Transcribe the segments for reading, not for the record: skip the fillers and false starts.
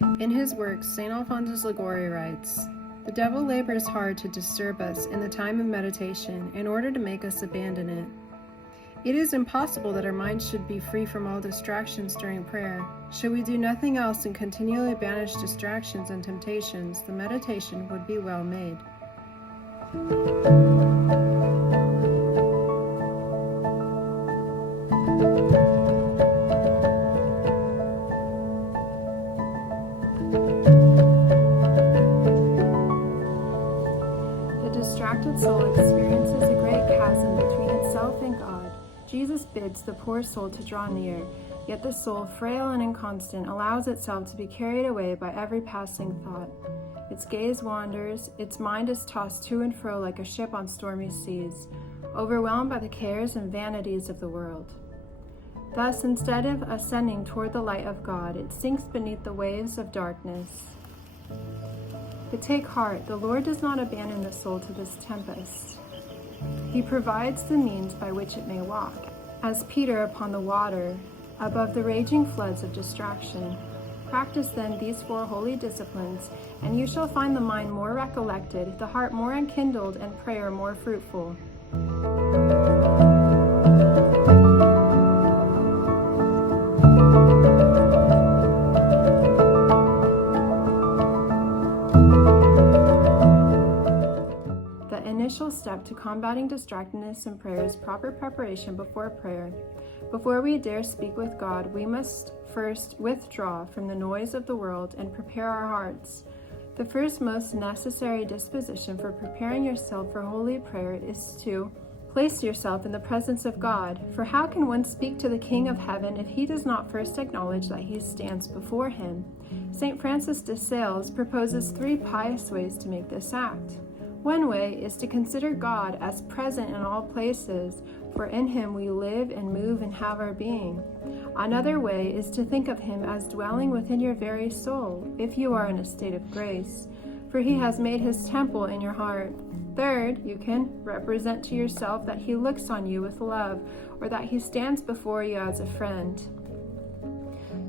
In his works, St. Alphonsus Liguori writes, "The devil labors hard to disturb us in the time of meditation in order to make us abandon it. It is impossible that our minds should be free from all distractions during prayer. Should we do nothing else and continually banish distractions and temptations, the meditation would be well made." The distracted soul experiences a great chasm between itself and God. Jesus bids the poor soul to draw near, yet the soul, frail and inconstant, allows itself to be carried away by every passing thought. Its gaze wanders, its mind is tossed to and fro like a ship on stormy seas, overwhelmed by the cares and vanities of the world. Thus, instead of ascending toward the light of God, it sinks beneath the waves of darkness. But take heart, the Lord does not abandon the soul to this tempest. He provides the means by which it may walk, as Peter upon the water, above the raging floods of distraction. Practice then these 4 holy disciplines, and you shall find the mind more recollected, the heart more enkindled, and prayer more fruitful. The initial step to combating distractedness in prayer is proper preparation before prayer. Before we dare speak with God, we must first withdraw from the noise of the world and prepare our hearts. The first most necessary disposition for preparing yourself for holy prayer is to place yourself in the presence of God. For how can one speak to the King of Heaven if he does not first acknowledge that he stands before him? St. Francis de Sales proposes 3 pious ways to make this act. One way is to consider God as present in all places, for in him we live and move and have our being. Another way is to think of him as dwelling within your very soul, if you are in a state of grace, for he has made his temple in your heart. Third, you can represent to yourself that he looks on you with love, or that he stands before you as a friend.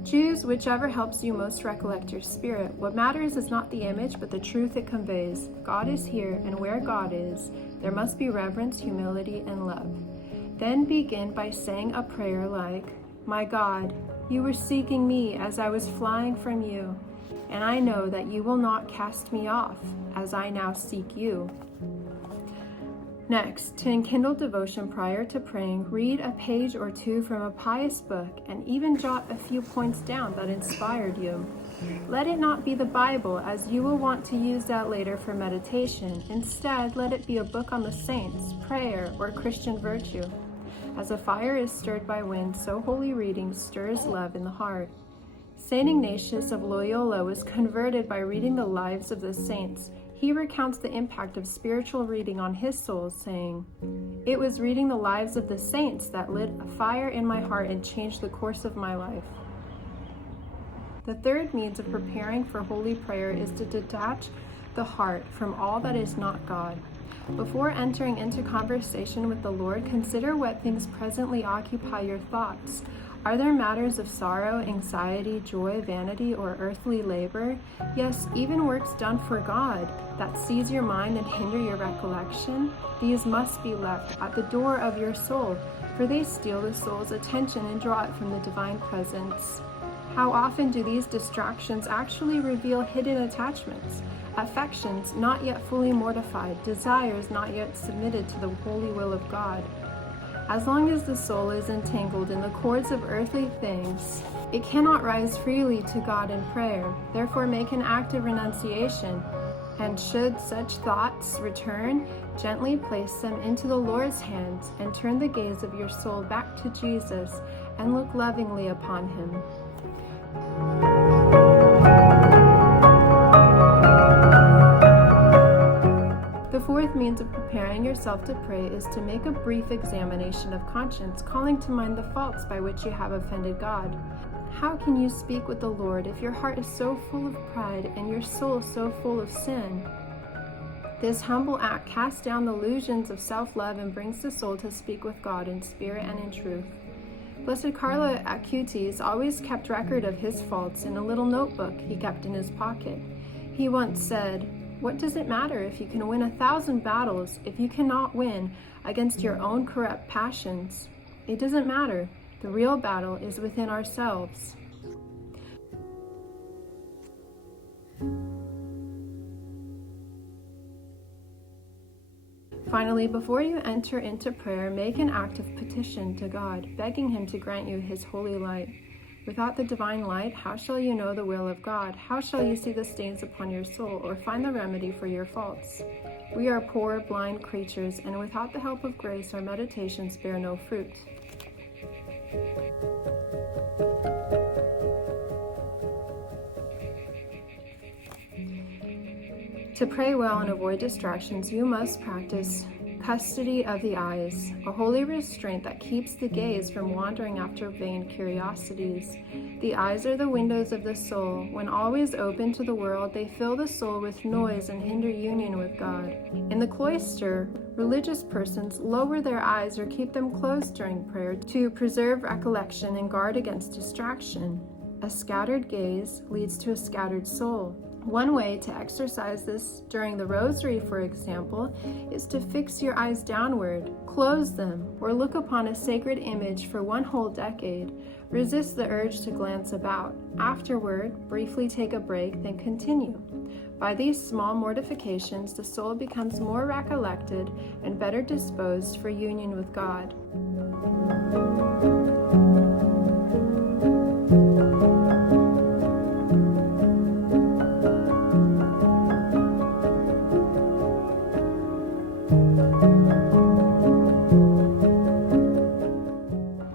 Choose whichever helps you most recollect your spirit. What matters is not the image, but the truth it conveys. God is here, and where God is, there must be reverence, humility, and love. Then begin by saying a prayer like, "My God, you were seeking me as I was flying from you, and I know that you will not cast me off as I now seek you." Next, to enkindle devotion prior to praying, read a page or 2 from a pious book and even jot a few points down that inspired you. Let it not be the Bible, as you will want to use that later for meditation. Instead, let it be a book on the saints, prayer, or Christian virtue. As a fire is stirred by wind, so holy reading stirs love in the heart. St. Ignatius of Loyola was converted by reading the lives of the saints. He recounts the impact of spiritual reading on his soul, saying, "It was reading the lives of the saints that lit a fire in my heart and changed the course of my life." The third means of preparing for holy prayer is to detach the heart from all that is not God. Before entering into conversation with the Lord, consider what things presently occupy your thoughts. Are there matters of sorrow, anxiety, joy, vanity, or earthly labor? Yes, even works done for God that seize your mind and hinder your recollection? These must be left at the door of your soul, for they steal the soul's attention and draw it from the divine presence. How often do these distractions actually reveal hidden attachments, affections not yet fully mortified, desires not yet submitted to the holy will of God? As long as the soul is entangled in the cords of earthly things, it cannot rise freely to God in prayer. Therefore, make an act of renunciation, and should such thoughts return, gently place them into the Lord's hands and turn the gaze of your soul back to Jesus and look lovingly upon him. The fourth means of preparing yourself to pray is to make a brief examination of conscience, calling to mind the faults by which you have offended God. How can you speak with the Lord if your heart is so full of pride and your soul so full of sin? This humble act casts down the illusions of self-love and brings the soul to speak with God in spirit and in truth. Blessed Carlo Acutis always kept record of his faults in a little notebook he kept in his pocket. He once said, "What does it matter if you can win 1,000 battles if you cannot win against your own corrupt passions? It doesn't matter. The real battle is within ourselves." Finally, before you enter into prayer, make an act of petition to God, begging Him to grant you His holy light. Without the divine light, how shall you know the will of God? How shall you see the stains upon your soul, or find the remedy for your faults? We are poor, blind creatures, and without the help of grace, our meditations bear no fruit. To pray well and avoid distractions, you must practice custody of the eyes, a holy restraint that keeps the gaze from wandering after vain curiosities. The eyes are the windows of the soul. When always open to the world, they fill the soul with noise and hinder union with God. In the cloister, religious persons lower their eyes or keep them closed during prayer to preserve recollection and guard against distraction. A scattered gaze leads to a scattered soul. One way to exercise this during the rosary, for example, is to fix your eyes downward, close them, or look upon a sacred image for one whole decade. Resist the urge to glance about. Afterward, briefly take a break, then continue. By these small mortifications, the soul becomes more recollected and better disposed for union with God.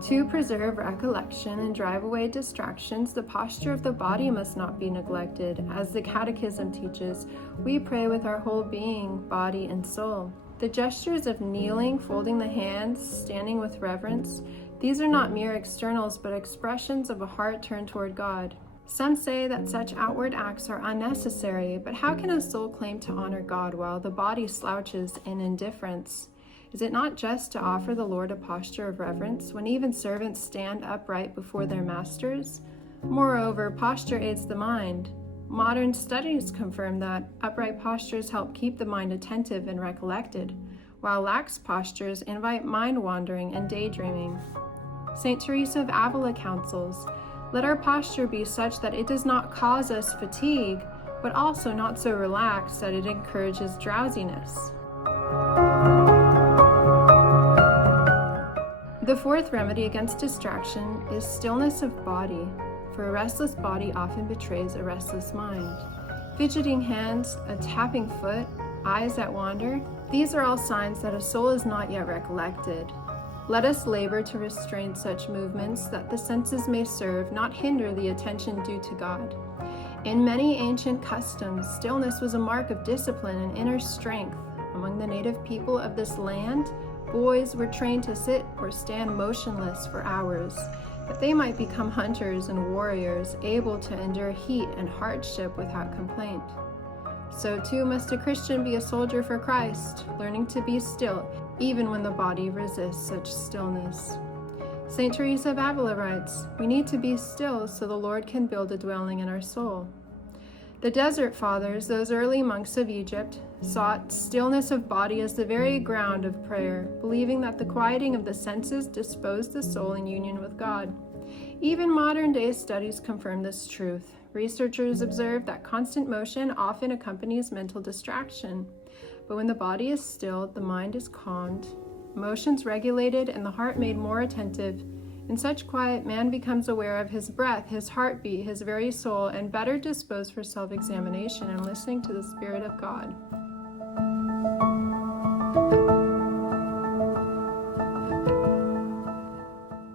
To preserve recollection and drive away distractions, the posture of the body must not be neglected. As the Catechism teaches, we pray with our whole being, body, and soul. The gestures of kneeling, folding the hands, standing with reverence, these are not mere externals, but expressions of a heart turned toward God. Some say that such outward acts are unnecessary, but how can a soul claim to honor God while the body slouches in indifference? Is it not just to offer the Lord a posture of reverence when even servants stand upright before their masters? Moreover, posture aids the mind. Modern studies confirm that upright postures help keep the mind attentive and recollected, while lax postures invite mind wandering and daydreaming. St. Teresa of Avila counsels, "Let our posture be such that it does not cause us fatigue, but also not so relaxed that it encourages drowsiness." The fourth remedy against distraction is stillness of body, for a restless body often betrays a restless mind. Fidgeting hands, a tapping foot, eyes that wander, these are all signs that a soul is not yet recollected. Let us labor to restrain such movements that the senses may serve, not hinder the attention due to God. In many ancient customs, stillness was a mark of discipline and inner strength. Among the native people of this land, boys were trained to sit or stand motionless for hours, that they might become hunters and warriors, able to endure heat and hardship without complaint. So too must a Christian be a soldier for Christ, learning to be still, even when the body resists such stillness. St. Teresa of Avila writes, "We need to be still so the Lord can build a dwelling in our soul." The Desert Fathers, those early monks of Egypt, sought stillness of body as the very ground of prayer, believing that the quieting of the senses disposed the soul in union with God. Even modern-day studies confirm this truth. Researchers observe that constant motion often accompanies mental distraction. But when the body is stilled, the mind is calmed, emotions regulated, and the heart made more attentive. In such quiet, man becomes aware of his breath, his heartbeat, his very soul, and better disposed for self-examination and listening to the Spirit of God.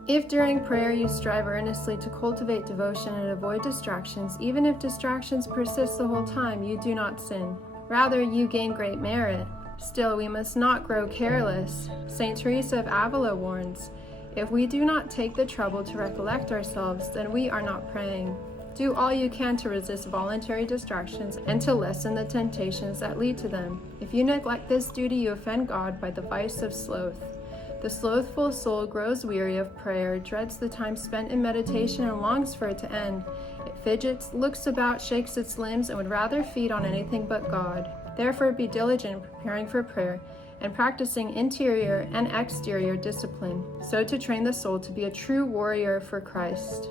If during prayer you strive earnestly to cultivate devotion and avoid distractions, even if distractions persist the whole time, you do not sin. Rather, you gain great merit. Still, we must not grow careless. St. Teresa of Avila warns, "If we do not take the trouble to recollect ourselves, then we are not praying." Do all you can to resist voluntary distractions and to lessen the temptations that lead to them. If you neglect this duty, you offend God by the vice of sloth. The slothful soul grows weary of prayer, dreads the time spent in meditation, and longs for it to end. It fidgets, looks about, shakes its limbs, and would rather feed on anything but God. Therefore be diligent in preparing for prayer, and practicing interior and exterior discipline, so to train the soul to be a true warrior for Christ.